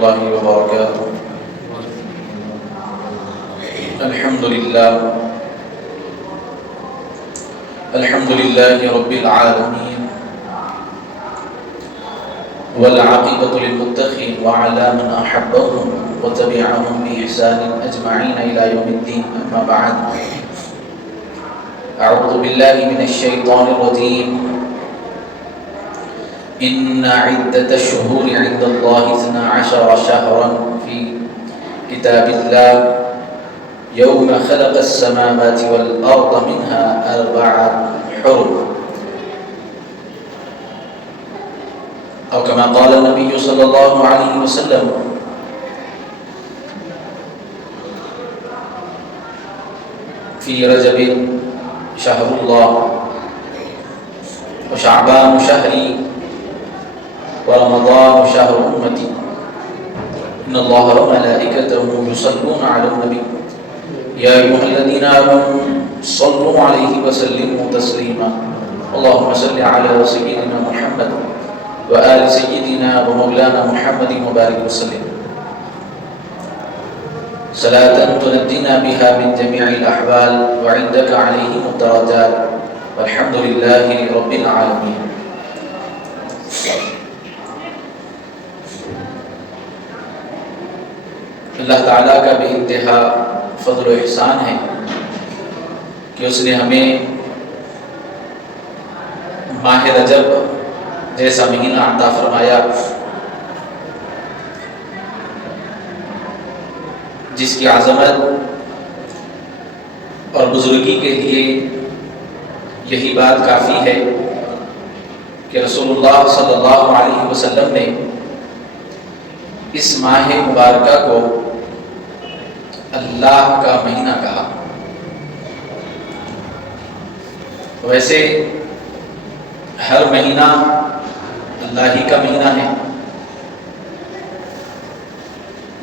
الله وبركاته. الحمد لله رب العالمين، والعاقبة للمتقين وعلى من أحبهم وتبعهم بإحسان أجمعين إلى يوم الدين. أما بعد، أعوذ بالله من الشيطان الرجيم. إن عدة الشهور عند الله 12 شهرا في كتاب الله يوم خلق السماوات والأرض منها 4 حرم، أو كما قال النبي صلى الله عليه وسلم: في رجب شهر الله، وشعبان شهري، ورمضان شهر أمتي. إن الله وملائكته يصلون على النبي يا أيها الذين آمنوا صلوا عليه وسلموا تسليما. اللهم صل على سيدنا محمد وآل سيدنا ومولانا محمد وبارك وسلم صلاة تنجينا بها من جميع الأحوال وعندك عليهم الدرجات، والحمد لله رب العالمين. اللہ تعالیٰ کا بے انتہا فضل و احسان ہے کہ اس نے ہمیں ماہ رجب جیسا مہینہ عطا فرمایا جس کی عظمت اور بزرگی کے لیے یہی بات کافی ہے کہ رسول اللہ صلی اللہ علیہ وسلم نے اس ماہ مبارکہ کو اللہ کا مہینہ کہا۔ ویسے ہر مہینہ اللہ ہی کا مہینہ ہے،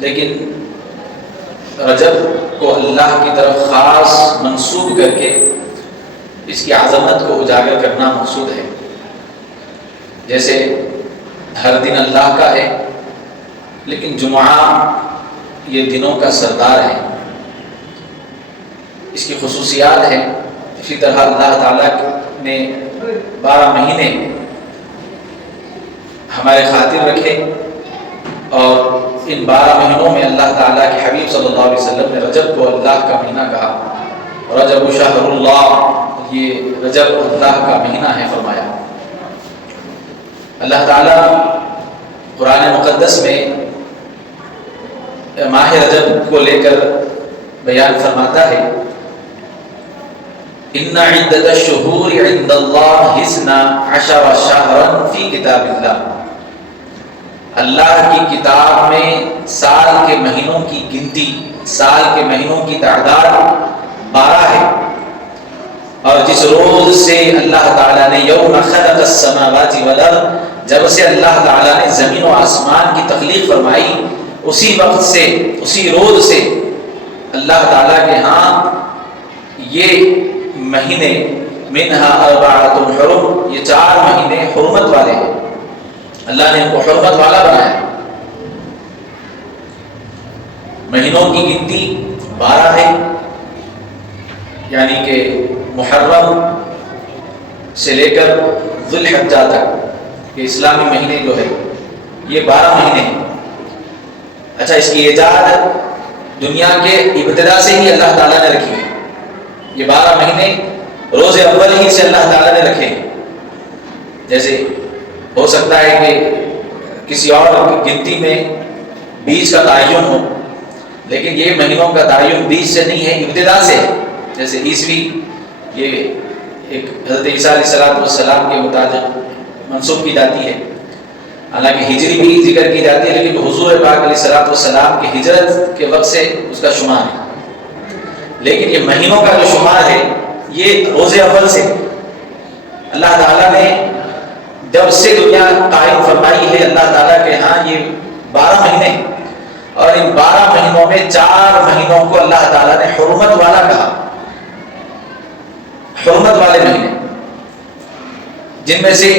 لیکن رجب کو اللہ کی طرف خاص منسوب کر کے اس کی عظمت کو اجاگر کرنا مقصود ہے۔ جیسے ہر دن اللہ کا ہے، لیکن جمعہ یہ دنوں کا سردار ہے، اس کی خصوصیات ہیں۔ اسی طرح اللہ تعالیٰ نے 12 مہینے ہمارے خاطر رکھے، اور ان 12 مہینوں میں اللہ تعالیٰ کے حبیب صلی اللہ علیہ وسلم نے رجب کو اللہ کا مہینہ کہا۔ رجب شہر اللہ، یہ رجب اللہ کا مہینہ ہے فرمایا۔ اللہ تعالیٰ قرآن مقدس میں ماہ رجب کو لے کر بیان فرماتا ہے: ان عدت الشہور عند اللہ 12 شہرا فی کتاب اللہ۔ اللہ کی کتاب میں سال کے مہینوں کی گنتی، سال کے مہینوں کی تعداد 12 ہے، اور جس روز سے اللہ تعالیٰ نے یوم خلق السماوات والارض، جب سے اللہ تعالیٰ نے زمین و آسمان کی تخلیق فرمائی، اسی وقت سے، اسی روز سے اللہ تعالیٰ کے ہاں یہ مہینے منہا 4 حرم، یہ 4 مہینے حرمت والے ہیں۔ اللہ نے ان کو حرمت والا بنایا۔ مہینوں کی گنتی 12 ہے، یعنی کہ محرم سے لے کر ذی الحجہ تک یہ اسلامی مہینے جو ہے یہ 12 مہینے ہیں۔ اچھا، اس کی ایجاد دنیا کے ابتدا سے ہی اللہ تعالیٰ نے رکھی ہے۔ یہ 12 مہینے روز اول ہی سے اللہ تعالیٰ نے رکھے۔ جیسے ہو سکتا ہے کہ کسی اور گنتی میں 20 کا تعین ہو، لیکن یہ مہینوں کا تعین 20 سے نہیں ہے، ابتدا سے ہے۔ جیسے عیسوی یہ ایک حضرت عیسیٰ علیہ السلام کے مطابق منسوب کی جاتی ہے، حالانکہ ہجری بھی ذکر کی جاتی ہے، لیکن حضور پاک علیہ السلام کی ہجرت کے وقت سے اس کا شمار ہے۔ لیکن یہ مہینوں کا جو شمار ہے یہ روز اول سے اللہ تعالیٰ نے جب سے دنیا قائم فرمائی ہے، اللہ تعالیٰ کے ہاں یہ 12 مہینے، اور ان 12 مہینوں میں 4 مہینوں کو اللہ تعالیٰ نے حرمت والا کہا، حرمت والے مہینے، جن میں سے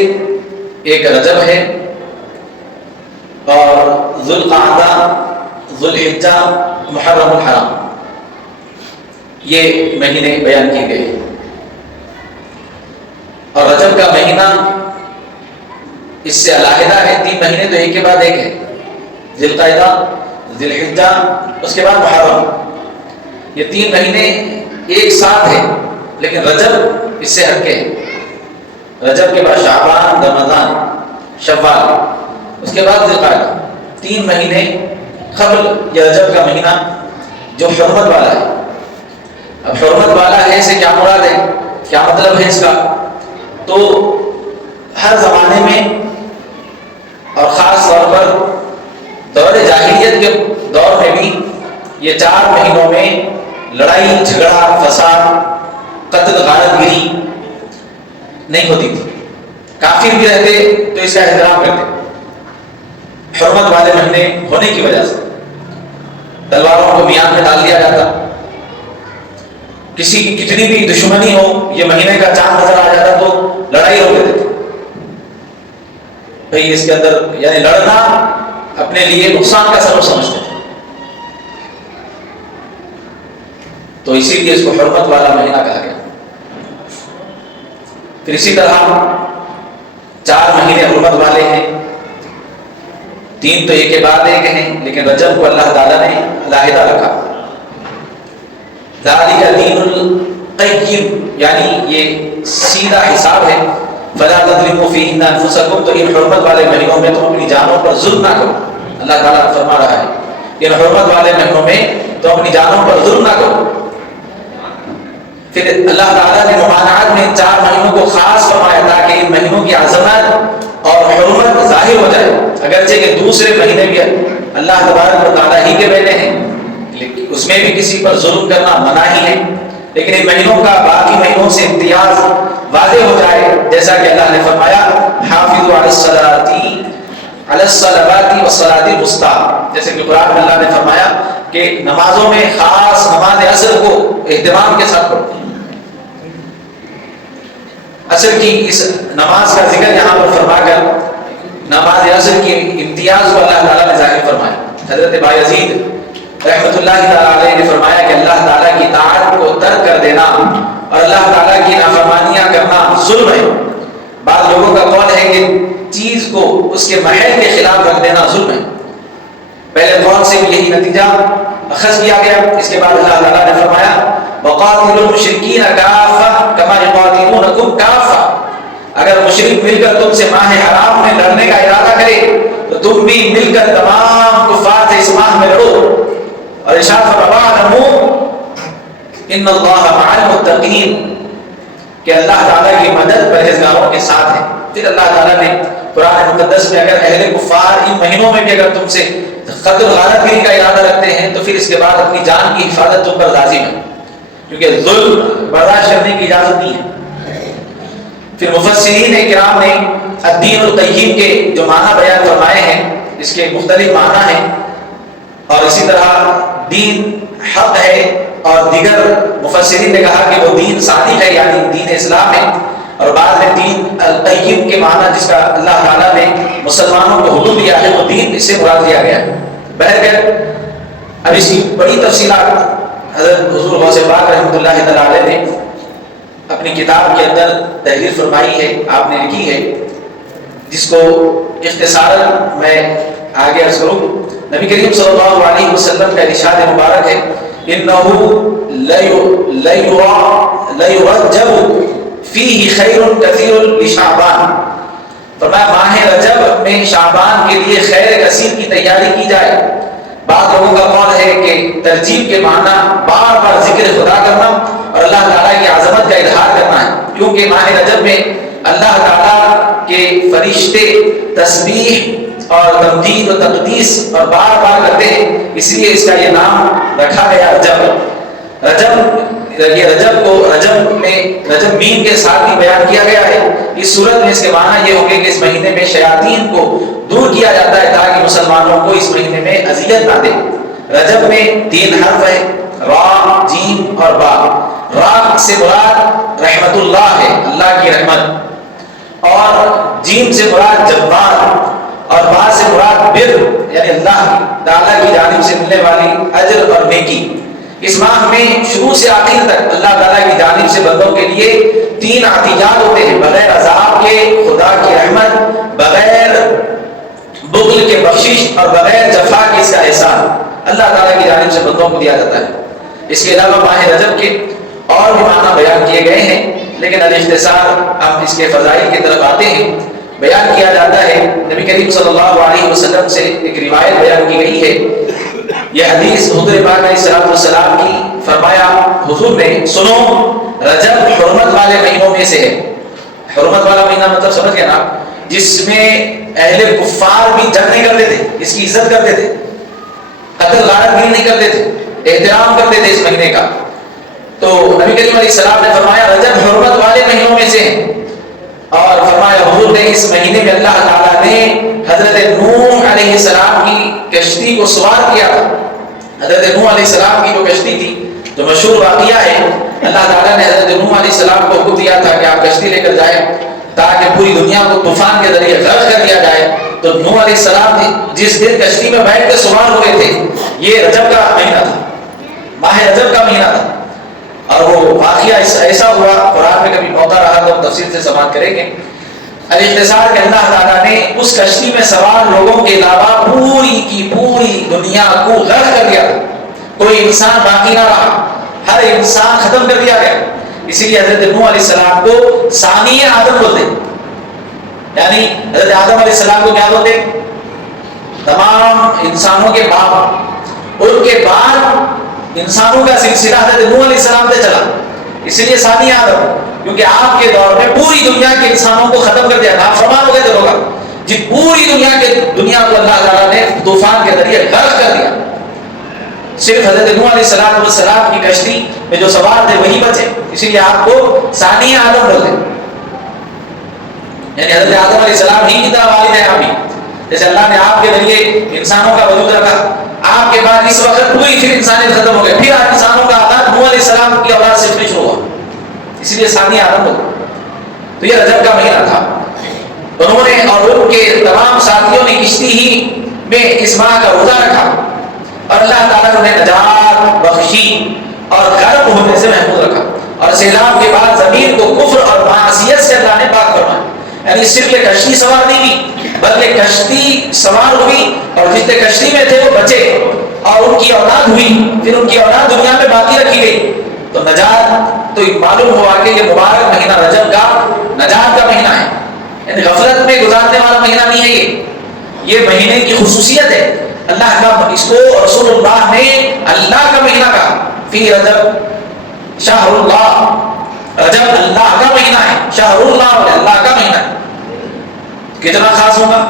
ایک رجب ہے، اور ذوالقعدہ، ذوالحجہ، محرم الحرام، یہ مہینے بیان کیے گئے. اور رجب کا مہینہ اس سے علیحدہ ہے. 3 مہینے تو ایک کے بعد ایک ہے، ذوالقعدہ، ذوالحجہ، اس کے بعد محرم. یہ 3 مہینے ایک ساتھ ہیں، لیکن رجب اس سے ہٹ کے ہے. رجب کے بعد شعبان، رمضان، شوال، اس کے بعد ذوالقعدہ. 3 مہینے قبل یہ رجب کا مہینہ جو حرمت والا ہے. اب حرمت والا ہے سے کیا مراد ہے، کیا مطلب ہے اس کا؟ تو ہر زمانے میں اور خاص طور پر دور جاہلیت کے دور میں بھی یہ 4 مہینوں میں لڑائی جھگڑا، فساد، قتل، غارت گری نہیں ہوتی تھی. کافر بھی رہتے تو اس کا احترام کرتے. حرمت والے مہینے ہونے کی وجہ سے تلواروں کو میان میں ڈال دیا جاتا. کسی کی کتنی بھی دشمنی ہو، یہ مہینے کا چاند نظر آ جاتا تو لڑائی روک دیتے تھے. بھئی اس کے اندر یعنی لڑنا اپنے لیے نقصان کا سبب سمجھتے تھے. تو اسی لیے اس کو حرمت والا مہینہ کہا گیا. پھر اسی طرح 4 مہینے حرمت والے ہیں، 3 تو ایک کے بعد ایک ہیں، لیکن رجب کو اللہ تعالیٰ نے علیحدہ رکھا. ذالک دین القیم، یعنی یہ سیدھا حساب ہے. فلا تظلموا فیہن انفسکم، تو ان حرمت والے مہینوں میں تم اپنی جانوں پر ظلم نہ کرو. اللہ تعالیٰ فرما رہا ہے ان حرمت والے مہینوں میں تم اپنی جانوں پر ظلم نہ کرو. پھر اللہ تعالیٰ نے ممانعات میں 4 مہینوں کو خاص فرمایا تاکہ ان مہینوں کی عظمت اور حرمت ظاہر ہو جائے. اگرچہ کہ دوسرے مہینے بھی اللہ تبارک و تعالیٰ ہی کے بیٹے ہیں، لیکن اس میں بھی کسی پر ظلم کرنا منع ہی ہے. لیکن ان مہینوں کا باقی مہینوں سے امتیاز واضح ہو جائے، جیسا کہ اللہ نے فرمایا حافظوا علی الصلوات والصلاۃ الوسطی، جیسے کہ قرآن میں اللہ نے فرمایا کہ نمازوں میں خاص نماز عصر کو اہتمام کے ساتھ پڑھو. عصر کی اس نماز کا ذکر یہاں پر فرما کر نماز عصر کی امتیاز کو اللہ تعالیٰ نے ظاہر فرمایا. حضرت بایزید رحمۃ اللہ تعالیٰ علیہ نے فرمایا کہ اللہ تعالیٰ کی اطاعت کو ترک کر دینا اور اللہ تعالیٰ کی نافرمانیاں کرنا ظلم ہے. بعض لوگوں کا قول ہے کہ چیز کو اس کے محل کے خلاف رکھ دینا ظلم ہے. پہلے قول سے بھی یہی نتیجہ اخذ کیا گیا. اس کے بعد اللہ تعالیٰ نے فرمایا وَقَاتِلُوا الْمُشْرِكِينَ كَافَّةً كَمَا يُقَاتِلُونَكُمْ كَافَّةً، اگر مشرک مل کر تم سے ماہ حرام میں لڑنے کا ارادہ کرے تو تم بھی مل کر تمام کفار سے اس ماہ میں لڑو. اور ارشاد فرمایا ان اللہ مع المتقین، کہ اللہ تعالیٰ کی مدد پرہیزگاروں کے ساتھ ہے. پھر اللہ تعالیٰ نے قرآن مقدس میں اگر اہل کفار ان مہینوں میں بھی اگر تم سے قتل غارت گری کا ارادہ رکھتے ہیں تو پھر اس کے بعد اپنی جان کی حفاظت تم پر لازم ہے، کیونکہ ظلم برداشت کرنے کی اجازت نہیں ہے. پھر مفسرین کرام نے الدین القیم کے جو معنی بیان فرمائے ہیں اس کے مختلف معنی ہیں. اور اسی طرح دین حق ہے، اور دیگر مفسرین نے کہا کہ وہ دین صادق ہے یعنی دین اسلام ہے. اور بعد میں دین القیم کے معنی جس کا اللہ تعالیٰ نے مسلمانوں کو حکم دیا ہے وہ دین اس سے مراد لیا گیا ہے. بہرکیف اب اس کی بڑی تفصیلات حضرت حضور غوث پاک رحمۃ اللہ تعالیٰ علیہ نے اپنی کتاب کے اندر تحریر فرمائی ہے، آپ نے لکھی ہے، جس کو اختصاراً میں آگے عرض کروں. نبی کریم صلی اللہ علیہ وسلم کا ارشاد مبارک ہے انه لیرجب فیہ خیر کثیر لشعبان، فرمایا ماہ رجب میں شعبان کے لیے خیر کثیر کی تیاری کی جائے. بعض لوگوں کا قول ہے کہ ترجیب کے معنی بار بار ذکر خدا کرنا اور اللہ تعالیٰ کی عظمت کا اظہار کرنا ہے، کیونکہ ماہ رجب میں اللہ تعالیٰ کے فرشتے تسبیح اور تمجید و تقدیس اور بار بار کرتے ہیں، اس لیے اس کا یہ نام رکھا گیا رجب. یہ رجب کو رجب مین کے ساتھ ہی بیان کیا گیا ہے. اس صورت میں اس کے معنی یہ ہوں گے کہ اس مہینے میں شیاطین کو دور کیا جاتا ہے تاکہ مسلمانوں کو اس مہینے میں اذیت نہ دے. رجب میں 3 حرف ہے، را، جیم اور با. را سے مراد رحمت اللہ ہے، اللہ کی رحمت، اور جیم سے مراد جبار، اور بعض سے مراد بر یعنی اللہ تعالیٰ کی جانب سے ملنے والی اجر اور نیکی۔ اس ماہ میں شروع سے آخر تک اللہ تعالیٰ کی جانب سے بندوں کے لیے 3 عطیات ہوتے ہیں، بغیر عذاب کے خدا کی رحمت، بغیر بخل کے بخشش، اور بغیر جفا کے اس کا احسان اللہ تعالیٰ کی جانب سے بندوں کو دیا جاتا ہے۔ اس کے علاوہ ماہ رجب کے اور بھی معنی بیان کیے گئے ہیں، لیکن الاختصار ہم اس کے فضائل کی طرف آتے ہیں۔ بیان کیا جاتا ہے، نبی کریم صلی اللہ علیہ وسلم سے ایک روایت بیان کی گئی ہے، یہ حدیث حضور پاک علیہ السلام کی، فرمایا حضور نے سنو رجب حرمت والے مہینوں میں سے ہے۔ حرمت والا مہینہ مطلب سمجھ گئے نا، جس میں اہل کفار بھی جنگ نہیں کرتے تھے، اس کی عزت کرتے تھے، قتل غارت بھی نہیں کرتے تھے، احترام کرتے تھے اس مہینے کا۔ تو نبی کریم علیہ السلام نے فرمایا رجب حرمت والے مہینوں میں سے ہے، اور فرمایا حضور نے اس مہینے میں اللہ تعالیٰ نے حضرت نوح علیہ السلام کی کشتی کو سوار کیا تھا۔ حضرت نوح علیہ السلام کی جو کشتی تھی، جو مشہور واقعہ ہے، اللہ تعالیٰ نے حضرت نوح علیہ السلام کو حکم دیا تھا کہ آپ کشتی لے کر جائیں تاکہ پوری دنیا کو طوفان کے ذریعے غرق کر دیا جائے۔ تو نوح علیہ السلام جس دن کشتی میں بیٹھ کے سوار ہوئے تھے، یہ رجب کا مہینہ تھا، ماہ رجب کا مہینہ تھا، اور وہ واقعہ ایسا ہوا، قرآن میں کبھی موقع رہا تو ہم تفصیل سے سماعت کریں گے۔ الاختصار کہ اللہ تعالیٰ نے اس کشتی میں سوار لوگوں کے علاوہ پوری کی پوری دنیا کو غرق کر دیا، کوئی انسان باقی نہ رہا، ہر انسان ختم کر دیا گیا۔ اسی لیے حضرت نوح علیہ السلام کو ثانی آدم بولتے، یعنی حضرت آدم علیہ السلام کو کیا بولتے؟ تمام انسانوں کے باپ۔ ان کے بعد انسانوں کا سلسلہ حضرت نوح علیہ السلام سے چلا، اسی لیے ثانی آدم، کیونکہ آپ کے دور میں پوری دنیا کے انسانوں کو ختم کر دیا تھا، آپ فرمان ہو گئے تھے لوگ، جی پوری دنیا کو اللہ تعالیٰ نے طوفان کے ذریعے غرق کر دیا، صرف حضرت نوح علیہ السلام کی کشتی میں جو سوار تھے وہی بچے، اسی لیے آپ کو ثانی آدم بولتے، یعنی حضرت آدم علیہ السلام ہی کی طرح والد ہیں آپ بھی، جیسے اللہ نے آپ کے ذریعے انسانوں کا وجود رکھا، آپ کے بعد اس وقت پوری پھر انسانیت ختم ہو گئی، پھر انسانوں کا آغاز نوح علیہ السلام کی اولاد سے شروع ہوا، اس لیے ثانی آدم بولتے۔ تو یہ رجب کا مہینہ تھا، انہوں نے اور ان کے تمام ساتھیوں نے کشتی ہی میں اس ماہ کا روزہ رکھا، اور اللہ تعالیٰ نے انہیں نجات بخشی اور غرق ہونے سے محفوظ رکھا، اور سیلاب کے بعد زمین کو کفر اور معصیت سے اللہ نے پاک فرمایا، یعنی صرف یہ کشتی سوار نہیں ہوئی بلکہ کشتی سوار ہوئی، اور جتنے کشتی میں تھے وہ بچے، اور ان کی اولاد ہوئی، پھر ان کی اولاد دنیا میں باقی رکھی گئی، تو نجات۔ تو معلوم ہوا کہ یہ مبارک مہینہ رجب کا نجات کا مہینہ ہے، یعنی غفلت میں گزارنے والا مہینہ نہیں ہے، یہ مہینے کی خصوصیت ہے، اللہ کا، اس کو رسول اللہ نے اللہ کا مہینہ کہا، فی رجب شہر اللہ، رجب اللہ کا مہینہ ہے، شہر اللہ اللہ کا مہینہ ہے، کتنا خاص ہوگا،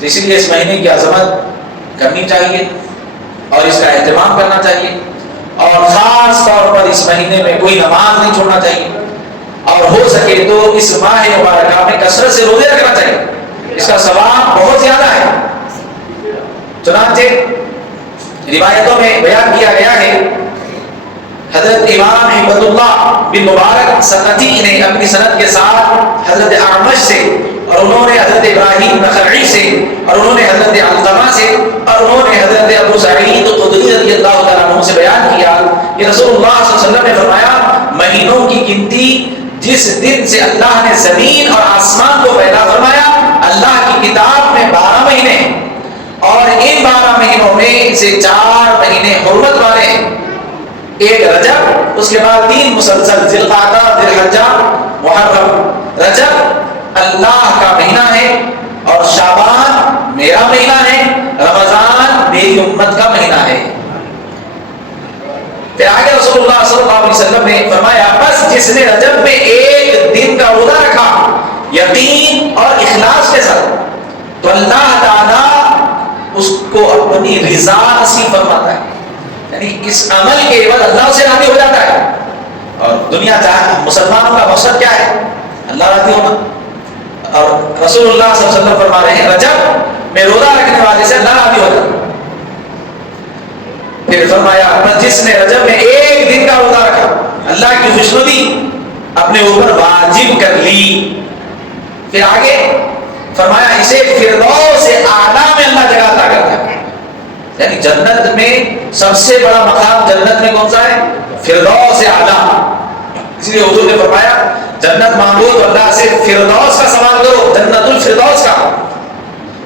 اسی لیے اس مہینے کی عظمت کرنی چاہیے اور اس کا اہتمام کرنا چاہیے، اور خاص طور پر اس مہینے میں کوئی نماز نہیں چھوڑنا چاہیے، اور ہو سکے تو اس ماہ مبارکہ میں کثرت سے روزے رکھنا چاہیے، اس کا ثواب بہت زیادہ ہے۔ چنانچہ روایتوں میں بیان کیا گیا ہے، حضرت امام حبت اللہ بن مبارک سنتی نے اپنی سند کے ساتھ حضرت اعمش سے، اور انہوں نے حضرت ابراہیم نخعی سے، اور انہوں نے حضرت علقمہ سے، اور انہوں نے حضرت ابو سعید خدری رضی اللہ تعالیٰ عنہ سے بیان کیا کہ رسول اللہ صلی اللہ علیہ وسلم نے فرمایا مہینوں کی گنتی جس دن سے اللہ نے زمین اور آسمان کو پیدا فرمایا، اللہ کی کتاب میں 12 مہینے ہیں، اور ان 12 مہینوں میں سے 4 مہینے حرمت والے ہیں، ایک رجب، اس کے بعد 3 مسلسل ذی القعدہ، ذی الحجہ، محرم۔ رجب اللہ کا مہینہ ہے، اور شعبان میرا مہینہ ہے، رمضان میری امت کا مہینہ ہے۔ پھر آگے رسول اللہ صلی اللہ علیہ وسلم نے فرمایا بس جس نے رجب میں ایک دن کا روزہ رکھا یقین اور اخلاص کے ساتھ، تو اللہ تعالیٰ اس کو اپنی رضا نصیب فرماتا ہے، یعنی اس عمل کے عوض اللہ سے راضی ہو جاتا ہے، اور دنیا چاہے مسلمانوں کا مقصد کیا ہے؟ اللہ راضی ہونا، اور رسول اللہ صلی اللہ علیہ وسلم فرما رہے ہیں رجب میں روزہ رکھنے والے سے اللہ راضی ہو جاتا ہے۔ پھر فرمایا بس جس نے رجب میں ایک دن کا روزہ رکھا اللہ کی خوشنودی اپنے اوپر واجب کر لی۔ پھر آگے فرمایا اسے فردوس اعلیٰ میں اللہ جگہ عطا کرتا ہے. یعنی جنت میں سب سے بڑا مقام جنت میں کون سا ہے؟ فردوس اعلیٰ. اس لیے حضور نے فرمایا جنت مانگو تو اللہ سے فردوس کا سوال کرو، جنت الفردوس کا،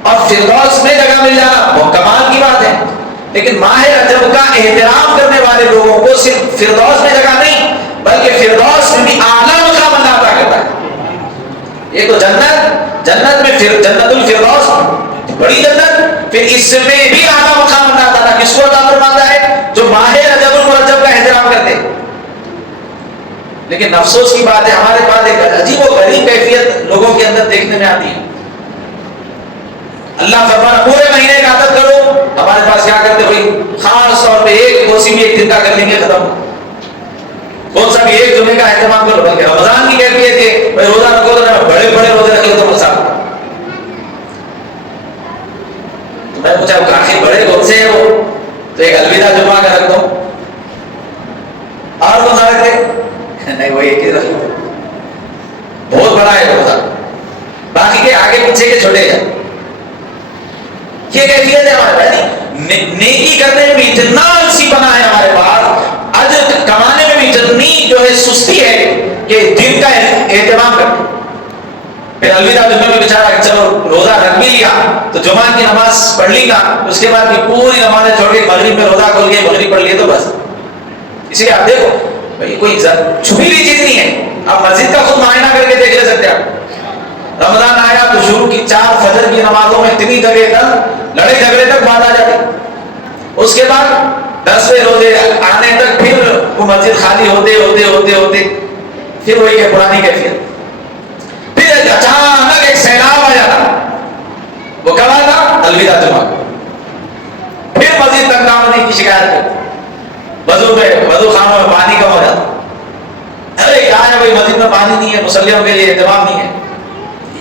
اور فردوس میں جگہ مل جانا وہ کمال کی بات ہے. لیکن ماہ رجب کا احترام کرنے والے لوگوں کو صرف فردوس میں جگہ نہیں بلکہ فردوس میں بھی اعلیٰ مقام اللہ عطا کرتا ہے. یہ تو جنت میں جنت الفردوس بڑی جنت، پھر اس میں بھی اعلیٰ مقام اللہ تعالیٰ کس کو عطا فرماتا ہے؟ جو ماہ رجب المرجب کا احترام کرتے. لیکن افسوس کی بات ہے ہمارے پاس ایک عجیب و غریب کیفیت لوگوں کے اندر دیکھنے میں آتی ہے. اللہ فرمانا پورے مہینے کا عادت کرو، ہمارے پاس کیا کرتے بھائی خاص طور پہ کوئی بھی ایک دن کا کر لیں گے ختم، کون سا بھی ایک جمعے کا اہتمام کرو. بلکہ رمضان کی کیفیت ہے بھائی روزہ رکھو تو بڑے بڑے روزے رکھو تو مسا. تو میں پوچھا آخر بڑے کون سے ہیں وہ؟ تو ایک الوداع جمعہ کا رکھ دو. اور کون سا رکھتے؟ نہیں وہ ایک ہی رکھ دو، بہت بڑا ہے روزہ، باقی کے آگے پیچھے کے چھوٹے ہیں. یہ کیفیت ہے ہمارے پاس. نیکی کرنے میں بھی اتنا آلسی بنا ہے ہمارے پاس، اجر کمانے میں بھی اتنی جو ہے سستی ہے کہ دن کا اہتمام کرتے. پھر الوداع جمعے میں بیچارہ چلو روزہ رکھ بھی لیا تو جمعہ کی نماز پڑھ لی گا، اس کے بعد کی پوری نمازیں چھوڑ کے مغرب میں روزہ کھول کے مغرب پڑھ لیے تو بس. اسی لیے آپ دیکھو بھائی کوئی چھپی ہوئی چیز نہیں ہے. آپ مسجد کا خود معائنہ کر کے دیکھ لے سکتے ہیں. رمضان آیا تو شروع کی 4 فجر کی نمازوں میں اتنی جگہ تک لڑے جھگڑے تک بات آ جاتی. اس کے بعد 10ویں روزے آنے تک پھر وہ مسجد خالی ہوتے ہوتے ہوتے ہوتے پھر وہی ہے پرانی کیفیت. پھر اچانک ایک سیلاب آ جاتا. وہ کب آتا؟ الوداع جمعہ. پھر مسجد تک نہ ہونے کی شکایت کرتے. وضو خانوں میں پانی کم ہو جاتا. ارے کیا ہے بھائی مسجد میں پانی نہیں ہے، مصلیوں کے لیے انتظام نہیں ہے.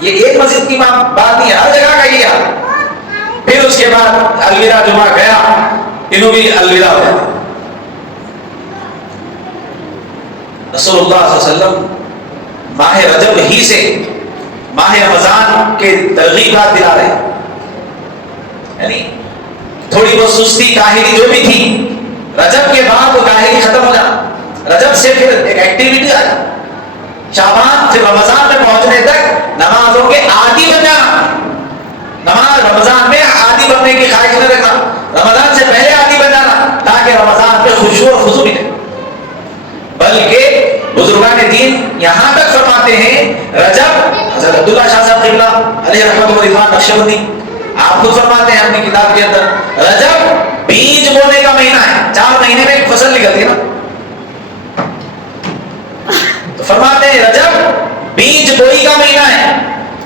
یہ ایک مسجد کی بات نہیں ہے، ہر جگہ کا یہ حال. پھر اس کے بعد الوداع جمعہ گیا، انہوں بھی الوداع ہو جاتا. رسول اللہ صلی اللہ علیہ وسلم ماہ رجب ہی سے ماہ رمضان کے ترغیبات دلا رہے ہیں. یعنی تھوڑی بہت سستی کاہلی جو بھی تھی رجب کے بعد وہ کاہلی ختم ہو جانا. رجب سے پھر ایک ایکٹیویٹی آئی. شعبان پھر رمضان میں پہنچنے تک نمازوں کے عادی بن جانا. نماز رمضان میں عادی بننے کی خواہش نہ رکھنا، رمضان سے پہلے عادی بن جانا تاکہ رمضان میں خشوع اور خضوع ملے. بلکہ بزرگان دین یہاں تک فرماتے ہیں رجب، حضرت عبداللہ شاہ صاحب قبلہ علیہ رحمۃ و رضوان نقشبندی آپ خود فرماتے ہیں اپنی کتاب کے اندر رجب بیج بونے کا مہینہ ہے. 4 مہینے میں ایک فصل نکلتی ہے نا، تو فرماتے ہیں رجب بیج بوئی کا مہینہ ہے.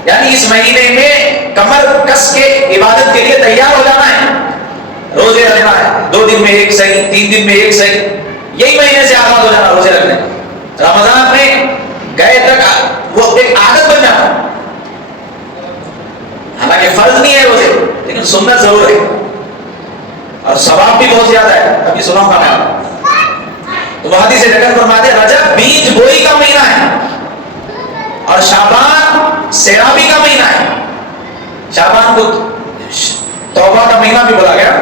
یعنی اس مہینے میں کمر کس کے عبادت کے لیے تیار ہو جانا ہے. روزے رکھنا ہے، 2 دن میں ایک صحیح، 3 دن میں ایک صحیح، یہی مہینے سے آغاز ہو جانا روزے رکھنے. رمضان میں گئے تک وہ ایک عادت بن جانا. حالانکہ فرض نہیں ہے روزے لیکن سنت ضرور ہے اور ثواب بھی بہت زیادہ ہے. ابھی سناؤں گا میں. تو وہ حدیث نقل فرماتے ہیں رجب بیج بوئی کا مہینہ ہے اور شعبان سیرابی کا مہینہ ہے. شعبان کو توبہ کا مہینہ بھی بولا گیا.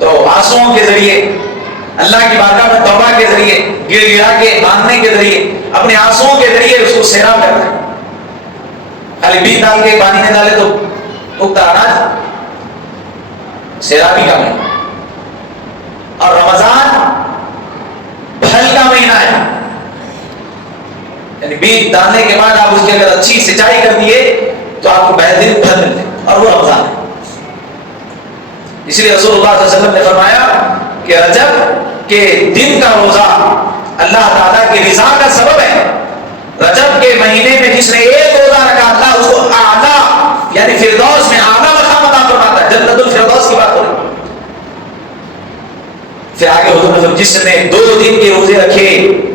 تو آنسوؤں کے ذریعے اللہ کی بارگاہ میں توبہ کے ذریعے گڑ گڑا کے مانگنے کے ذریعے اپنے آنسوؤں کے ذریعے اس کو سیراب کرنا ہے. خالی بیج ڈال کے پانی میں ڈالے تو اگتا اناج سیرابی کا مہینہ. اور رمضان پھل کا مہینہ ہے. یعنی بیج ڈالنے کے بعد آپ اس کی اگر اچھی سچائی کر دیے تو آپ کو بہترین پھل ملتے ہیں اور وہ رمضان ہے. اس لیے رسول اللہ صلی اللہ علیہ وسلم نے فرمایا کہ رجب کے دن کا روزہ اللہ تعالیٰ کی رضا کا سبب ہے. رجب کے مہینے میں جس نے ایک روزہ رکھا اللہ اس کو اعلیٰ یعنی فردوس میں اعلیٰ مقام عطا فرماتا ہے. جنت الفردوس کی بات ہو رہی. پھر آگے حضور نے جس نے 2 دن کے روزے رکھے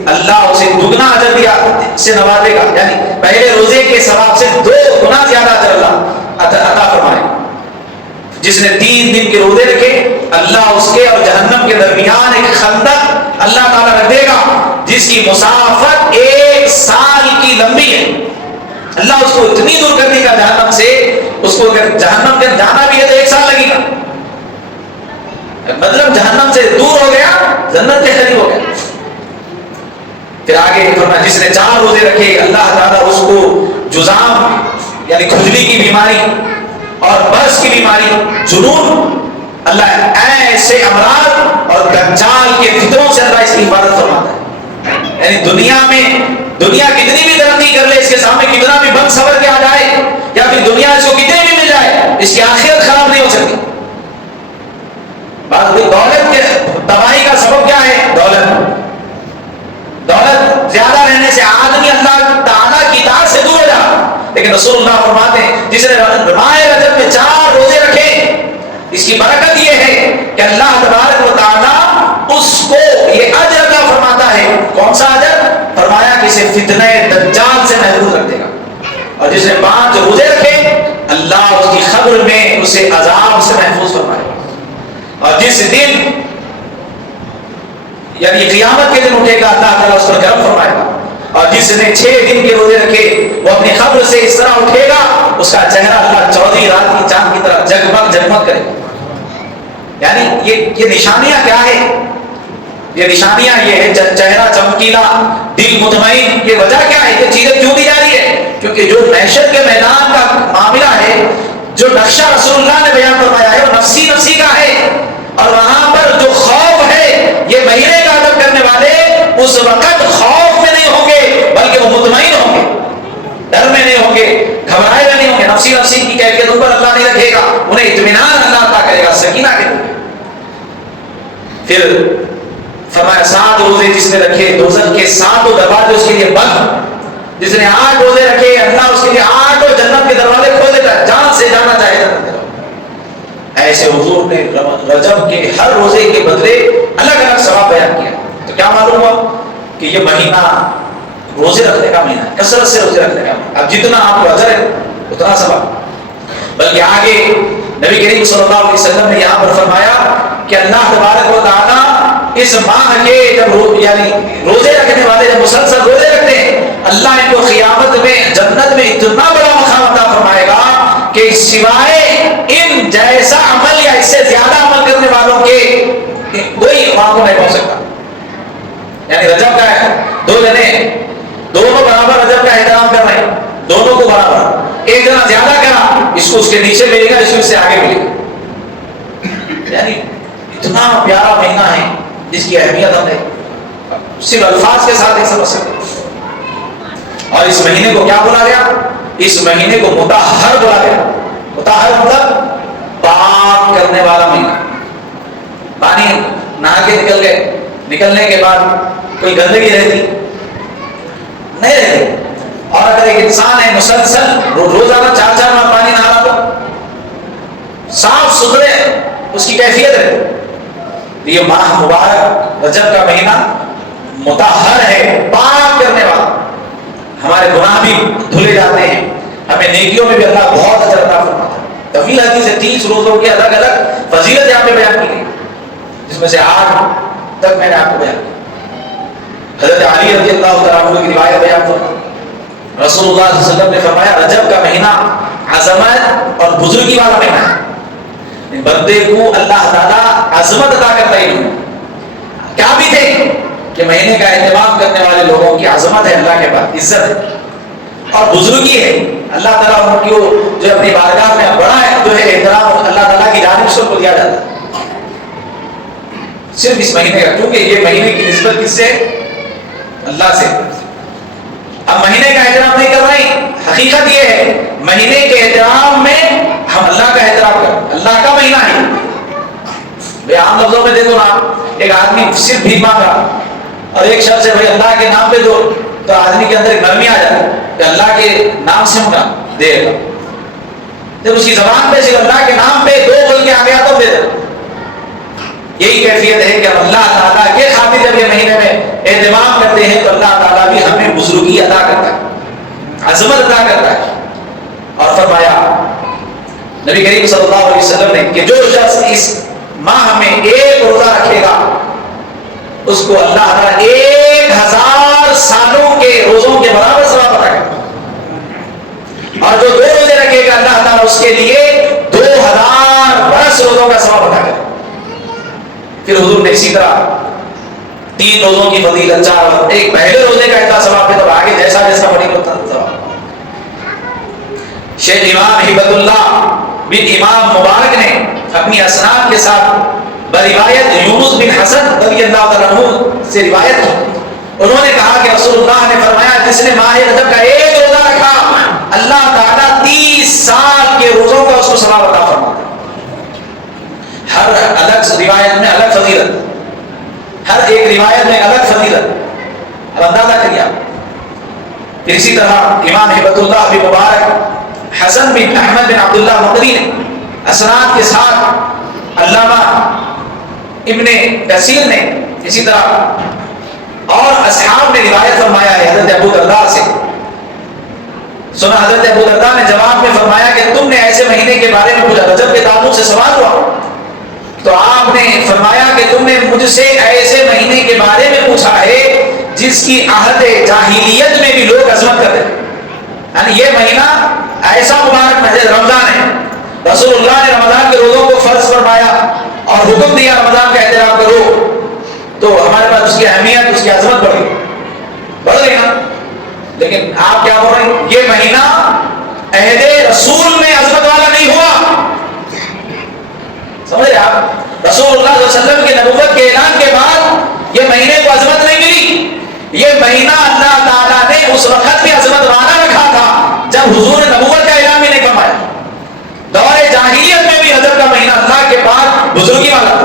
اللہ اسے دگنا اجر دیا سے نوازے گا. یعنی پہلے روزے کے ثواب سے 2 گنا زیادہ اجر اللہ عطا فرمائے. جس نے 3 دن کے روزے رکھے اللہ اس کے اور جہنم کے درمیان ایک خندق اللہ تعالیٰ رکھ دے گا جس کی مسافت 1 سال کی لمبی ہے. اللہ اس کو اتنی دور کر دے گا جہنم سے، اس کو اگر جہنم کے جانا بھی ہے تو 1 سال لگے گا، مطلب جہنم سے دور ہو گیا، جنت کے قریب ہو گیا۔ پھر آگے فرمایا جس نے 4 روزے رکھے اللہ تعالیٰ اس کو جذام یعنی کھجلی کی بیماری اور برس کی بیماری، جنون، اللہ ایسے امراض اور دجال کے فتنوں سے اللہ اس کی حفاظت فرماتا ہے۔ یعنی دنیا کتنی بھی ترقی کر لے، اس کے سامنے کتنا بھی بند سور کے آ جائے، یا پھر دنیا اس کو کتنے بھی مل جائے، اس کی آخرت خراب نہیں ہو سکتی۔ بات ہوئی دولت کے تباہی کا سبب کیا ہے؟ دولت زیادہ رہنے سے آدمی اللہ تعالیٰ کی اطاعت سے دور ہو جاتا، لیکن رسول اللہ فرماتے ہیں جس نے ماہ رجب میں 4 روزے رکھے، اس کی برکت یہ ہے کہ اللہ تبارک و تعالیٰ اس کو یہ اجر عطا فرماتا ہے۔ کون سا اجر؟ فرمایا کہ اسے فتنہ دجال سے محفوظ رکھ دے گا، اور جس نے 5 روزے رکھے اللہ اس کی قبر میں اسے عذاب سے محفوظ فرمائے گا، اور جس دن یعنی قیامت کے دن اٹھے گا اللہ تعالیٰ اس پر کرم فرمائے گا، اور جس نے 6 دن کے روزے رکھے وہ اپنی قبر سے اس طرح اٹھے گا اس کا چہرہ اللہ 14 رات کی چاند کی طرح جگمگ جگمگ کرے گا۔ یعنی یہ نشانیاں کیا ہے؟ یہ نشانیاں یہ ہے چہرہ چمکیلا، دل مطمئن، یہ وجہ کیا ہے؟ یہ چیزیں کیوں دی جا رہی ہے؟ کیونکہ جو محشر کے میدان کا معاملہ ہے، جو نقشہ رسول اللہ نے بیان فرمایا ہے وہ نفسی نفسی کا ہے، اور وہاں پر جو خوف ہے یہ مہینے کا ادب کرنے والے اس وقت خوف میں نہیں ہوں گے بلکہ وہ مطمئن ہوں گے، ڈر میں نہیں ہوں گے، گھبرائے ہوئے نہیں ہوں گے، نفسی نفسی کی کیفیت اوپر اللہ نہیں رکھے گا، انہیں اطمینان اللہ عطا کرے گا، سکینہ کے دیں۔ پھر فرمایا 7 روزے جس نے رکھے دوزخ کے 7 دروازے اس کے لیے بند، جس نے 8 روزے رکھے اللہ اس کے لیے 8 جنت کے دروازے کھول دیتا ہے، جان سے جانا چاہے جنت کے دروازے۔ ایسے حضور نے رجب کے ہر روزے کے بدلے الگ الگ ثواب بیان کیا۔ تو کیا معلوم ہوا کہ یہ مہینہ روزے رکھنے کا مہینہ ہے، کثرت سے روزے رکھنے کا مہینہ۔ اب جتنا آپ کو اجر ہے اتنا ثواب، بلکہ آگے نبی کریم صلی اللہ علیہ وسلم نے یہاں پر فرمایا کہ اللہ تبارک و تعالیٰ اس ماہ کے جب یعنی روزے رکھنے والے جب مسلسل روزے رکھتے ہیں اللہ ان کو قیامت میں جنت میں اتنا بڑا مقام عطا فرمائے گا کہ سوائے ان جیسا عمل یا اس سے زیادہ عمل کرنے والوں کے کوئی وہاں کو نہیں پہنچ سکتا۔ یعنی رجب کا ہے 2 جنے دونوں برابر رجب کا احترام کر رہے ہیں، دونوں کو برابر، ایک جنا زیادہ کرا اس کو اس کے نیچے ملے گا، اس کو اس سے آگے ملے گا۔ یعنی اتنا پیارا مہینہ ہے جس کی اہمیت ہم نے صرف الفاظ کے ساتھ نہیں سمجھ سکتے۔ اور اس مہینے کو کیا بولا گیا؟ اس مہینے کو مطہر بولا گیا۔ مطہر مطلب پاک کرنے والا مہینہ۔ پانی نہا کے نکل گئے، نکلنے کے بعد کوئی گندگی رہتی نہیں رہتی، اور اگر ایک انسان ہے مسلسل روزانہ 4 بار پانی نہا رہا تو صاف ستھرے اس کی کیفیت ہے۔ یہ ماہ مبارک رجب کا مہینہ مطہر ہے، پاک کرنے والا، ہمارے گناہ بھی دھلے جاتے ہیں، ہمیں نیکیوں میں بھی اللہ بہت اجر عطا فرماتا ہے۔ طویل حدیث سے 30 روزوں کی الگ الگ فضیلت یہاں پہ بیان کی گئی، جس میں سے 8 تک میں نے آپ کو بیان کیا۔ حضرت علی رضی اللہ تعالیٰ عنہ کی روایت بیان فرمائی، رسول اللہ صلی اللہ علیہ وسلم نے فرمایا رجب کا مہینہ عظمت اور بزرگی والا مہینہ ہے، بندے کو اللہ تعالیٰ عظمت عطا کرتا ہے۔ کیا بھی تھے کہ مہینے کا اہتمام کرنے والے لوگوں کی عظمت ہے، اللہ کے پاس عزت ہے اور بزرگی ہے، اللہ تعالیٰ ان کو جو اپنی بارگاہ میں بڑا ہے جو ہے احترام اللہ تعالیٰ کی جانب سے ان کو دیا جاتا ہے صرف اس مہینے کا، کیونکہ یہ مہینے کی نسبت کس سے؟ اللہ سے۔ اب مہینے کا احترام نہیں کر رہے، حقیقت یہ ہے مہینے کے احترام میں ہم اللہ کا احترام کریں، اللہ کا مہینہ ہے۔ بے عام لفظوں میں دیکھو نا، ایک آدمی صرف بھیک مانگ رہا اور ایک شخص ہے بھائی اللہ کے نام پہ دو، تو آدمی کے اندر ایک نرمی آ جائے کہ اللہ کے نام سے ہوگا دے گا، جب اس کی زبان پہ صرف اللہ کے نام پہ دو بول کے آ گیا تو دے دے۔ یہی کیفیت ہے کہ ہم اللہ تعالیٰ کے خاطر جب یہ مہینے میں اہتمام کرتے ہیں تو اللہ تعالیٰ بھی ہمیں بزرگی عطا کرتا ہے، عظمت عطا کرتا ہے۔ اور فرمایا نبی کریم صلی اللہ علیہ وسلم نے کہ جو شخص اس ماہ میں 1 روزہ رکھے گا اس کو اللہ تعالیٰ 1000 سالوں کے روزوں کے برابر ثواب عطا کرے گا۔ جو 2 روزے رکھے گا اللہ تعالیٰ اس کے لیے 2000 برس روزوں کا ثواب عطا کرے. پھر حضور نے اسی طرح 3 روزوں کی فضیلت، 4، ایک پہلے روزے کا اتنا ثواب ہے، تو آگے جیسا جیسا پڑھے گا اتنا ثواب. شیخ امام ہبت اللہ بن امام مبارک نے اپنی اسناد کے ساتھ بروایت یونس بن حسن رضی اللہ تعالیٰ عنہ سے روایت کی. انہوں نے کہا کہ رسول اللہ نے فرمایا جس نے ماہ رجب کا ایک روزہ رکھا اللہ تعالیٰ 30 سال کے روزوں کا اس کو ثواب عطا فرماتا ہے. ہر الگ روایت میں الگ فضیلت، ہر ایک روایت میں الگ فضیلت. اب اندازہ کریے آپ. پھر اسی طرح امام ہبت اللہ بن مبارک حسن بن احمد بن عبداللہ مقری نے اسناد کے ساتھ علامہ ابن کثیر نے اسی طرح اور اصحاب نے روایت فرمایا ہے حضرت ابو درداء سے. سنا حضرت ابو درداء نے جواب میں فرمایا کہ تم نے ایسے مہینے کے بارے میں پوچھا، رجب کے تعلق سے سوال ہوا، تو آپ نے فرمایا کہ تم نے مجھ سے ایسے مہینے کے بارے میں پوچھا ہے جس کی عہد جاہلیت میں بھی لوگ عظمت کرتے ہیں. یعنی یہ مہینہ ایسا مبارک مہینہ رمضان ہے، رسول اللہ نے رمضان کے روزوں کو فرض فرمایا اور حکم دیا رمضان کا احترام کرو، تو ہمارے پاس اس کی اہمیت، اس کی عظمت بڑھ گئی نا. لیکن آپ کیا بول رہے ہیں؟ یہ مہینہ عہد رسول میں عظمت والا نہیں ہوا. سمجھ رہے آپ؟ رسول اللہ صلی اللہ علیہ وسلم کی نبوت کے اعلان کے بعد یہ مہینے کو عظمت نہیں ملی. یہ مہینہ اللہ تعالیٰ نے اس وقت بھی عظمت والا رکھا تھا جب حضور نے نبوت کا اعلان بھی نہیں فرمایا. دور جاہلیت میں بھی رجب کا مہینہ اللہ کے بعد بزرگی والا،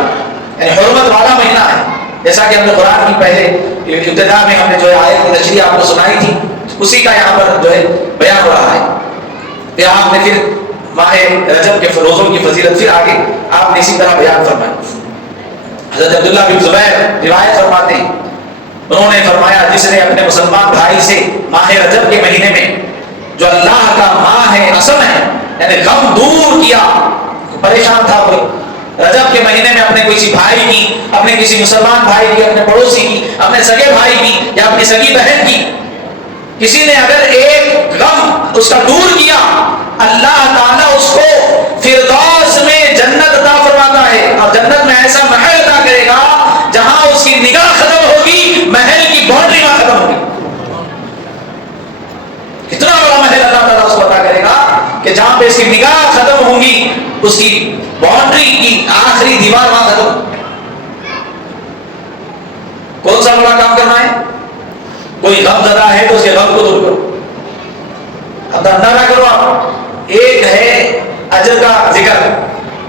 یعنی حرمت والا مہینہ ہے. جیسا کہ ہم نے قرآن کی پہلے ابتدا میں ہم نے جو ہے آیت کی تشریح آپ کو سنائی تھی، اسی کا یہاں پر جو ہے بیان ہو رہا ہے. پھر آپ نے پھر ماہ رجب کے روزوں کی فضیلت پھر آگے آپ نے اسی طرح بیان فرمایا. حضرت عبداللہ بن زبیر روایت فرماتے ہیں، انہوں نے فرمایا جس نے اپنے مسلمان بھائی سے ماہ رجب کے مہینے میں جو اللہ کا ماہ ہے، اصل ہے، یعنی غم دور کیا، پریشان تھا کوئی، رجب کے مہینے میں اپنے کسی بھائی کی، اپنے کسی مسلمان بھائی کی، اپنے پڑوسی کی، اپنے سگے بھائی کی یا اپنی سگی بہن کی، کسی نے اگر ایک غم اس کا دور کیا، اللہ تعالیٰ اس کو فردوس میں جنت عطا فرماتا ہے. اور جنت میں ایسا محل عطا کرے گا جہاں اس کی نگاہ ختم ہوگی، محل کی باؤنڈری وہاں ختم ہوگی. کتنا بڑا محل اللہ تعالیٰ اس کو عطا کرے گا کہ جہاں پہ اس کی نگاہ ختم ہوگی، اس کی باؤنڈری کی آخری دیوار وہاں ختم ہوگی. کون سا بڑا کام کرنا ہے؟ کوئی غم زدہ ہے تو اس کے غم کو دور کرو. اب اندازہ کرو آپ، ایک ہے اجر کا ذکر،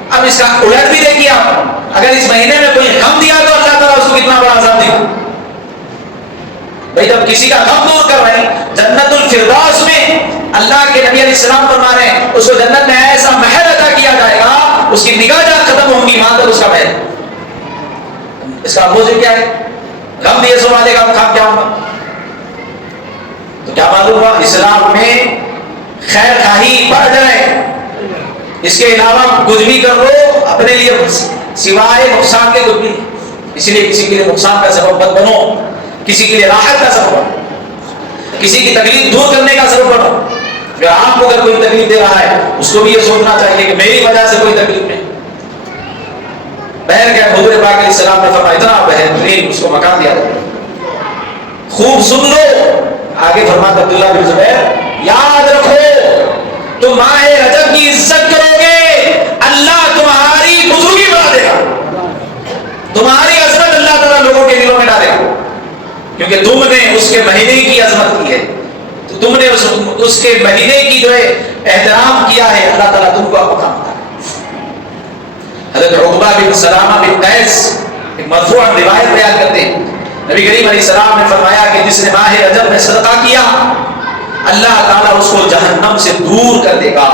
اب اس کا الٹ بھی دیکھیے آپ، اگر اس مہینے میں کوئی غم دیا تو اللہ تعالیٰ اس کو کتنا بڑا عذاب دے گا. بھائی جب کسی کا غم دور کر رہے ہیں، جنت الفردوس میں اللہ کے نبی علیہ السلام فرما رہے ہیں اس کو جنت میں ایسا محل عطا کیا جائے گا، اس کی نگاہ جہاں ختم ہوں گی وہاں تک اس کا محل. اس کا اپوزٹ کیا ہے؟ غم دیے سو والے کا کام کیا ہوگا؟ تو کیا معلوم ہوا؟ اسلام میں خیر خواہی بڑھ جائے، اس کے علاوہ کچھ بھی کر لو اپنے لیے سوائے نقصان کے کچھ بھی. اس لیے کسی کے لیے نقصان کا سبب مت بنو، کسی کے لیے راحت کا سبب بنو، کسی کی تکلیف دور کرنے کا سبب بنو. اگر آپ کو اگر کوئی تکلیف دے رہا ہے اس کو بھی یہ سوچنا چاہیے کہ میری وجہ سے کوئی تکلیف نہیں. بہر کیا حضور پاک علیہ السلام نے فرمایا اتنا بہترین اس کو مقام دیا جائے. خوب سن لو، آگے فرماتا عبداللہ بن زبیر یاد رکھو تم ماہ رجب کی عزت کرو گے اللہ تمہاری بزرگی بڑھا دے گا، تمہاری عظمت اللہ تعالیٰ لوگوں کے دلوں میں ڈالے گا، کیونکہ تم نے اس کے مہینے کی عظمت کی ہے، تو تم نے اس کے مہینے کی جو ہے احترام کیا ہے، اللہ تعالیٰ تم کو مقام دیتا ہے. حضرت عقبہ بن سلامہ بن قیس ایک مرفوع روایت بیان کرتے ہیں، نبی کریم علیہ السلام نے فرمایا کہ جس نے ماہ رجب میں صدقہ کیا اللہ تعالیٰ اس کو جہنم سے دور کر دے گا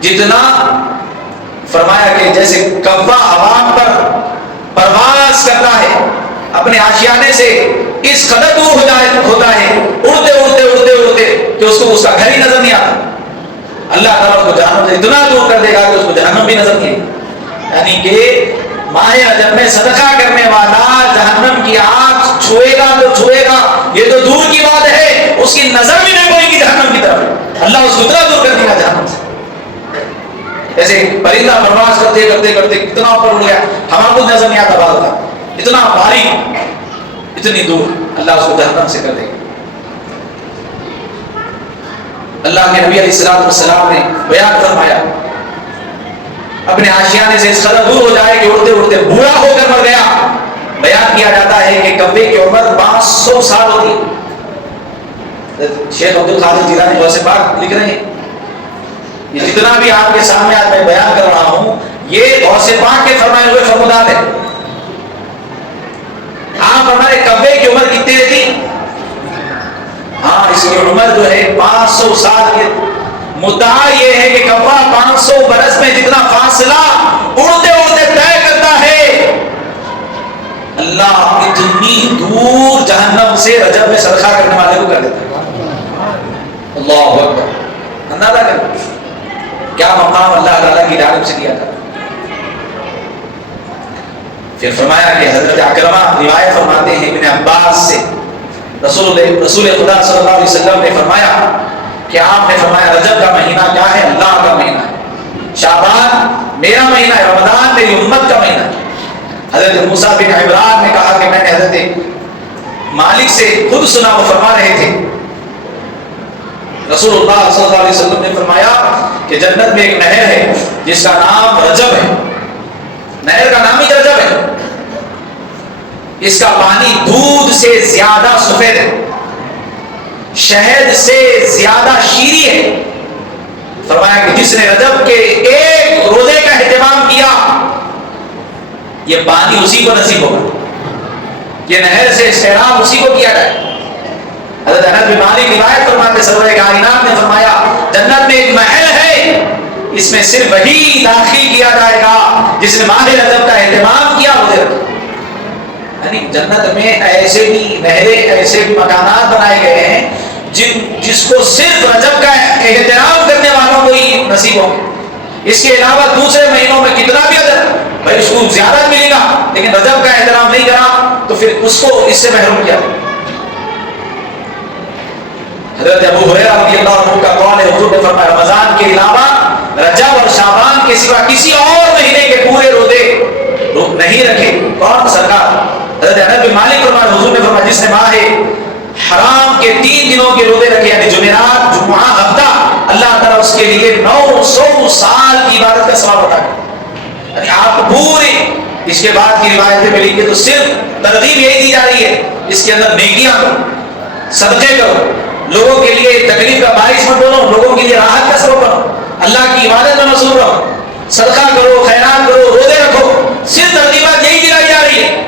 جتنا، فرمایا کہ جیسے کوا عوام پر پرواز کرتا ہے اپنے آشیانے سے اس قدر دور ہوتا ہے اڑتے اڑتے اڑتے اڑتے کہ اس کو اس کا گھر ہی نظر نہیں آتا، اللہ تعالیٰ اس کو جہنم سے اتنا دور کر دے گا کہ اس کو جہنم بھی نظر نہیں آئے. یعنی کہ ماہ رجب میں صدقہ کرنے والا جہنم کی آگ چھوئے گا تو چھوئے گا، یہ تو دور کی بات ہے، اس کی نظر بھی نہیں پڑے گی جہنم کی طرف. اللہ اس کو اتنا دور کر دیا جہنم سے. ایسے پرندہ پرواز کرتے کرتے کرتے کتنا اوپر اڑ گیا, ہمارا کو نظر نہیں آتا بعض ہوتا, اتنا بھاری, اتنی دور اللہ اس کو جہنم سے کر دے گا. اللہ کے نبی علیہ السلام والسلام نے بیان فرمایا, اپنے آشیانے سے اس قدر دور ہو جائے کہ اڑتے اڑتے بوڑھا ہو کر مر گیا. بیان کیا جاتا ہے کہ کبے کی عمر 500 سال ہوتی ہے. شیخ عبد القادر جیلانی غوث پاک لکھ رہے ہیں, یہ جتنا بھی آپ کے سامنے آج میں بیان کر رہا ہوں یہ غوث پاک کے فرمائے ہوئے فرمودات ہیں. آپ ہمارے کبے کی عمر کتنی رہتی؟ ہاں, اس کی عمر جو ہے 500 سال کی. مدعا یہ ہے کہ کبا 500 برس میں جتنا فاصلہ اڑتے اڑتے طے کرتا ہے, اللہ اتنی دور جہنم سے رجب میں صدقہ کرنے والے کو کر دیتا ہے. اللہ اکبر, اندازہ کریں کیا مقام اللہ تعالیٰ کی جانب سے دیا تھا. پھر فرمایا کہ حضرت اکرمہ روایت فرماتے ہیں ابن عباس سے, رسول خدا صلی اللہ علیہ وسلم نے فرمایا کہ آپ نے فرمایا رجب کا مہینہ کیا ہے؟ اللہ کا مہینہ ہے. شعبان میرا مہینہ ہے, رمضان میری امت کا مہینہ ہے. حضرت موسیٰ بن عمران نے کہا کہ میں نے حضرت مالک سے خود سنا, وہ فرما رہے تھے رسول اللہ صلی اللہ علیہ وسلم نے فرمایا کہ جنت میں ایک نہر ہے جس کا نام رجب ہے. نہر کا نام ہی رجب ہے. اس کا پانی دودھ سے زیادہ سفید ہے, شہد سے زیادہ شیریں ہے. فرمایا کہ جس نے رجب کے ایک روزے کا اہتمام کیا یہ پانی اسی کو نصیب ہوگا, یہ نہر سے استعمال اسی کو کیا جائے. حضرت انس بن مالک روایت فرماتے سرور کائنات نے فرمایا جنت میں ایک محل ہے, اس میں صرف وہی داخل کیا جائے گا جس نے ماہ رجب کا اہتمام کیا. یعنی جنت میں ایسے بھی نہریں, ایسے بھی مکانات بنائے گئے ہیں جس کو صرف رجب کا احترام کرنے والوں کو ہی نصیب ہوں. اس کے علاوہ دوسرے مہینوں میں کتنا بھی اگر بھائی اس کو زیادہ ملے گا لیکن رجب کا احترام نہیں کرا تو پھر اس کو اس سے محروم کیا. حضرت ابو ہریرہ رضی اللہ عنہ کا قول ہے, حضور نے فرمایا رمضان کے علاوہ رجب اور شعبان کے سوا کسی اور مہینے کے پورے روزے نہیں رکھے. کون؟ سرکار. حضرت انس بن مالک فرمایا حضور نے فرمایا جس نے ماہ حرام کے 3 دنوں کے روزے رکھے یعنی جمعرات, جمعہ, ہفتہ, اللہ تعالیٰ اس کے لیے 900 سال کی عبادت کا ثواب عطا کرے. یعنی آپ کو پوری اس کے بعد کی روایتیں ملی کہ تو صرف ترغیب یہی دی جا رہی ہے اس کے اندر نیکیاں کرو, صدقے کرو, لوگوں کے لیے تکلیف کا باعث مت بنو, لوگوں کے لیے راحت کا سبب بنو, اللہ کی عبادت میں مصروف رہو, صدقہ کرو, خیرات کرو, روزے رکھو. صرف ترغیبات یہی دلائی جا رہی ہے.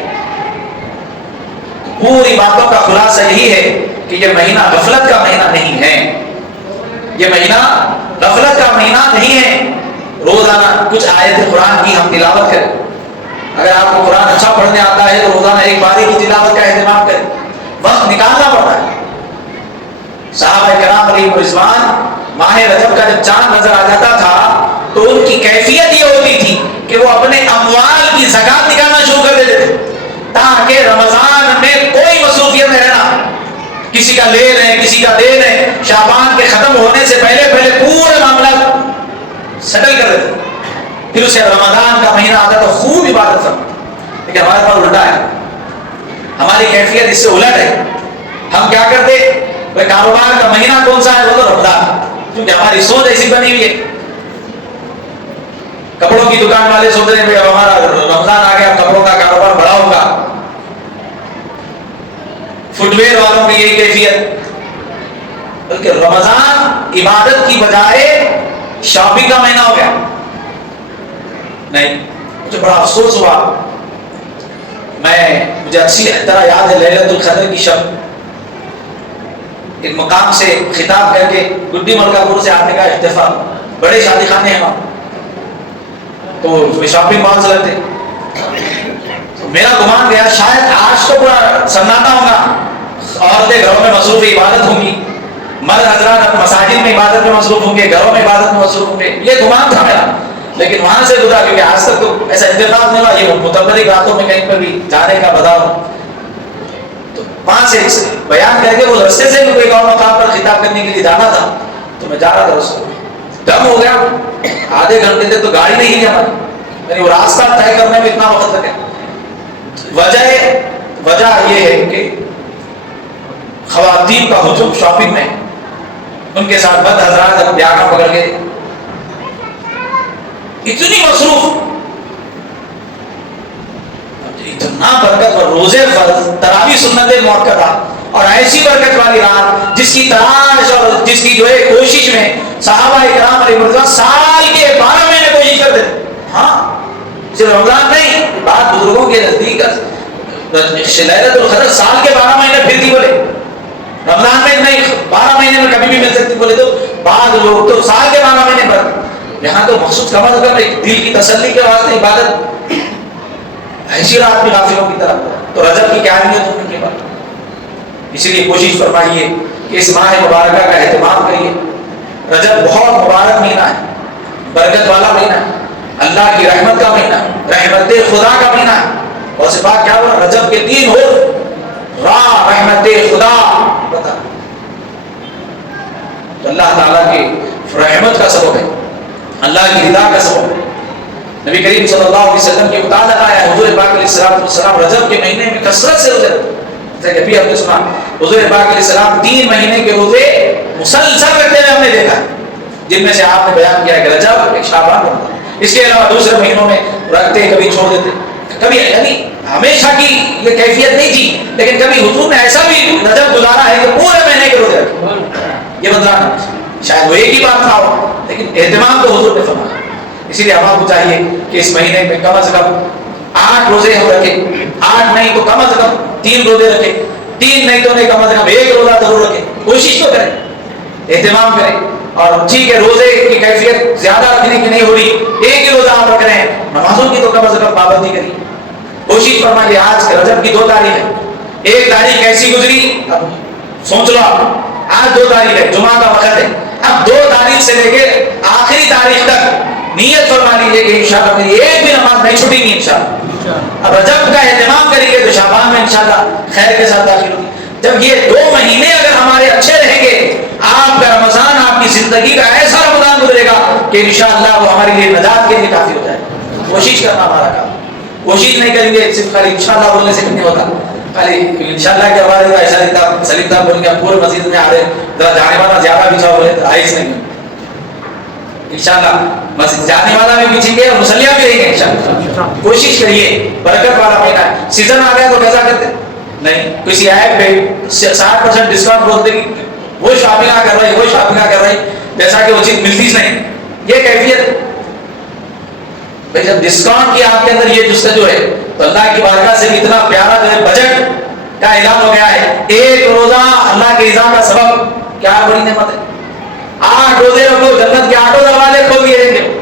پوری باتوں کا خلاصہ یہی ہے کہ یہ مہینہ غفلت کا مہینہ نہیں ہے, یہ مہینہ غفلت کا مہینہ نہیں ہے. روزانہ کچھ آیت قرآن کی ہم تلاوت کریں. اگر آپ کو قرآن اچھا پڑھنے آتا ہے تو روزانہ ایک باری کی تلاوت کا اہتمام کریں. وقت نکالنا پڑتا ہے. صحابہ کرام علیہ رضوان ماہ رجب کا جب چاند نظر آ جاتا تھا تو ان کی کیفیت یہ ہوتی تھی کہ وہ اپنے اموال کی زکات نکالنا شروع کر دیتے تھے تاکہ رمضان میں کوئی مصروفیت نہ رہنا, کسی کا لے لیں کسی کا دے لیں. شعبان کے ختم ہونے سے پہلے پورے معاملات سیٹل کر دیتے, پھر اسے رمضان کا مہینہ آتا تو خوب عبادت کرتا. لیکن ہمارے پاس الٹا ہے, ہماری کیفیت اس سے الٹ ہے. ہم کیا کرتے, بھائی کاروبار کا مہینہ کون سا ہے, وہ تو رمضان, کیونکہ ہماری سوچ ایسی بنی ہوئی ہے. کپڑوں کی دکان والے سوچ رہے ہیں اب ہمارا رمضان آ گیا, کپڑوں کا کاروبار بڑا ہوگا. فٹ ویئر والوں کی یہی کیفیت. بلکہ رمضان عبادت کی بجائے شاپنگ کا مہینہ ہو گیا. نہیں, مجھے بڑا افسوس ہوا. مجھے اچھی طرح یاد ہے لیلۃ القدر کی شب ایک مقام سے خطاب کر کے گڈی ملکہ پور سے آنے کا اتفاق, بڑے شادی خانے ہیں وہاں, تو شاپنگ مال سے لگتے. میرا گمان گیا شاید آج تو پورا سناٹا ہوگا, عورتیں گھروں میں مصروف عبادت ہوں گی, مرد حضرات مساجد میں عبادت میں مصروف ہوں گے, گھروں میں عبادت میں مصروف ہوں گے, یہ گمان تھا میرا. لیکن وہاں سے گزرا کیونکہ آج تک تو ایسا اتفاق نہیں ہوا. یہ متبرک راتوں میں کہیں پر بھی جانے کا بتا ہوں تو وہاں سے بیان کر کے وہ رستے سے بھی کوئی اور مقام پر خطاب کرنے کے لیے جانا تھا. تو میں جا رہا تھا رسول دم ہو گیا, آدھے گھنٹے تک تو گاڑی نہیں ہلی ہماری, یعنی وہ راستہ طے کرنے میں اتنا وقت لگا. وجہ یہ ہے کہ خواتین کا ہجوم شاپنگ میں, ان کے ساتھ بد حضرات بیاہ پکڑ کے اتنی مصروف, اتنا برکت اور روزے فرض تراویح سنت مؤکدہ اور ایسی برکت والی رات جس کی تلاش اور جس کی جو ہے کوشش میں صحابہ کرام علیہ رضوان سال کے 12 مہینے کوشش کرتے تھے. ہاں صرف رمضان نہیں, بات بزرگوں کے نزدیک لیلۃ القدر سال کے 12 مہینے پھرتی بولے, رمضان میں نہیں 12 مہینے میں کبھی بھی مل سکتی بولے, تو بعض لوگ تو سال کے 12 مہینے پر. یہاں تو مخصوص کم از کم ایک دل کی تسلی کے واسطے عبادت ایسی رات میں غافلوں کی طرف. تو رجب کی کیا اہمیت ہونے کے بعد اسی لیے کوشش فرمائیے کہ اس ماہ مبارکہ کا اہتمام کریے. رجب بہت مبارک مہینہ ہے, برکت والا مہینہ ہے, اللہ کی رحمت کا مہینہ, رحمت خدا کا مہینہ ہے. اور سے بات کیا ہوا, رجب کے 3 حروف را رحمت خدا بتا, تو اللہ تعالیٰ کی رحمت کا سبب ہے, اللہ کی رضا کا سبب ہے. نبی کریم صلی اللہ علیہ وسلم کی مطالعہ ہے, حضور پاک علیہ السلام رجب کے مہینے میں کثرت سے روزے رکھتے. جیسا کہ ابھی آپ نے سنا, حضور پاک علیہ السلام 3 مہینے کے روزے مسلسل رکھتے ہوئے ہم نے دیکھا, جن میں سے آپ نے بیان کیا کہ رجب, ایک شعبان رمضان. اس کے علاوہ دوسرے مہینوں میں رکھتے, کبھی چھوڑ دیتے, کبھی, یعنی ہمیشہ کی یہ کیفیت نہیں تھی, لیکن کبھی حضور نے ایسا بھی رجب گزارا ہے کہ پورے مہینے کے روزے رکھے. یہ بدلانا شاید وہ ایک ہی بات نہ ہو, لیکن اہتمام تو حضور نے فرمایا. اسی لیے ہم آپ کو چاہیے کہ اس مہینے میں کم از کم 8 روزے ہم رکھیں, 8 نہیں تو کم از کم 3 روزے رکھیں, 3 نہیں تو نہیں کم از کم 1 روزہ ضرور رکھیں. کوشش تو کریں, اہتمام کریں. اور ٹھیک ہے روزے کی کیفیت زیادہ رکھنے کی نہیں ہو رہی, ایک ہی روزہ آپ رکھ رہے ہیں, نمازوں کی تو کم از کم پابندی کریے. کوشش فرمائیے. آج رجب کی 2 تاریخ ہے, 1 تاریخ کیسی گزری اب سوچ لو آپ, آج 2 تاریخ ہے, جمعہ کا وقت ہے. اب 2 تاریخ سے لے کے آخری تاریخ تک نیت فرما لیجیے کہ انشاءاللہ میری ایک بھی نماز نہیں چھوٹے گی انشاءاللہ. اب رجب کا اہتمام کریں گے تو شعبان میں انشاءاللہ خیر کے ساتھ داخل ہوگی. جب یہ 2 مہینے اگر ہمارے اچھے رہیں گے, آپ کا رمضان آپ کی زندگی کا ایسا رمضان گزرے گا کہ انشاءاللہ وہ ہمارے لیے نجات کے لیے کافی ہو جائے. کوشش کرنا ہمارا کام, کوشش نہیں کریں گے صرف خالی انشاءاللہ بولنے سے نہیں ہوتا. خالی انشاءاللہ کے حوالے ایسا سلیم صاحب بولیں گے پورے مسجد میں آ رہے, ذرا جانے والا زیادہ بھی چاہو بولے آئس نہیں. انشاءاللہ مسجد جانے والا بھی پیچھیں گے اور مسلیہ بھی رہیں گے انشاءاللہ. کوشش کریے, برکت والا مہینہ ہے. سیزن آ گیا تو کیسا کرتے نہیں, کسی ایپ پہ 60% ڈسکاؤنٹ بول دے گی, وہ شاپنگ کر رہی, وہ شاپنگ کر رہی, جیسا کہ وہ چیز ملتی نہیں. یہ کیفیت بھائی, جب ڈسکاؤنٹ کی آپ کے اندر یہ جستجو ہے تو اللہ کی بارگاہ سے اتنا پیارا جو ہے بجٹ کا اعلان ہو گیا ہے. 1 روزہ اللہ کی رضا کا سبب, کیا بڑی نعمت ہے. 8 روزے رکھو, جنت کے 8 دروازے کھول دیے جائیں گے.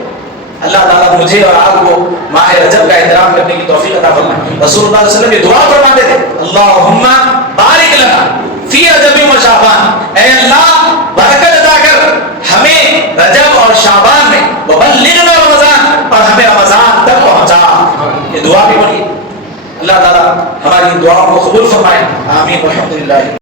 اللہ تعالیٰ مجھے اور آپ کو ماہ رجب کا احترام کرنے کی توفیق عطا فرمائے. رسول اللہ صلی اللہ علیہ وسلم یہ دعا فرماتے تھے, اللہم بارک لنا فی رجب و شعبان, اے اللہ برکت عطا کر ہمیں رجب اور شعبان میں, وبلغنا رمضان, اور ہمیں رمضان تک پہنچا. یہ دعا بھی پڑھیے. اللہ تعالیٰ ہماری دعاؤں کو قبول فرمائے. آمین والحمدللہ.